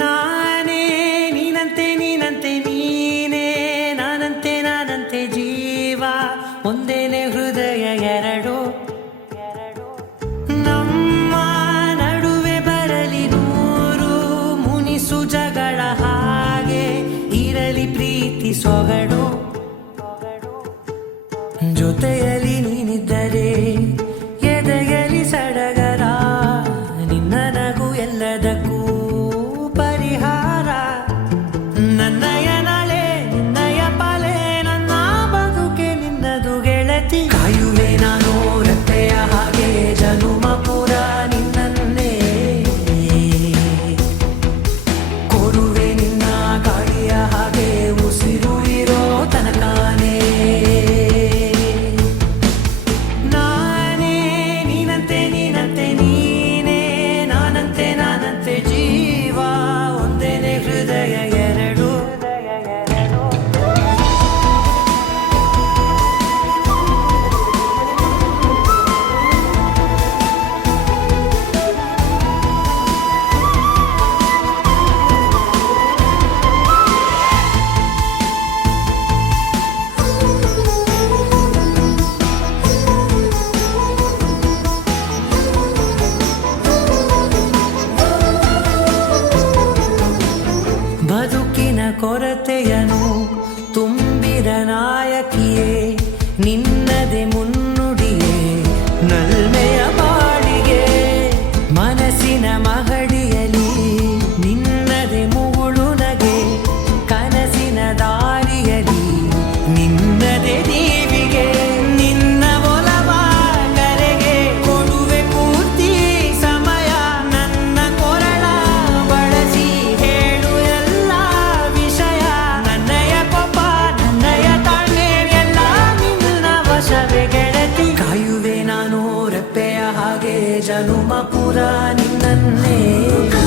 ನಾನೇ, ನೀನಂತೆ ನೀನಂತೆ, ನೀನೇ, ನಾನಂತೆ ನಾನಂತೆ ಜೀವ. ಒಂದೇನೆ ಹೃದಯ, ಎರಡು. ನಮ್ಮ ನಡುವೆ ಬರಲಿ ನೂರು, ಮುನಿಸು ಜಗಳ ಹಾಗೆ, ಇರಲಿ ಪ್ರೀತಿ ಸೊಗಡು. ಜೊತೆಯ ಕೊರತೆಯನು ತುಂಬಿದ ನಾಯಕಿಯೇ ನಿನ್ನದೆ ಮುನ್ನುಡಿಯೇ ನಲ್ಮೆ ಜನುಮ ಪುರ ನಿನ್ನೇ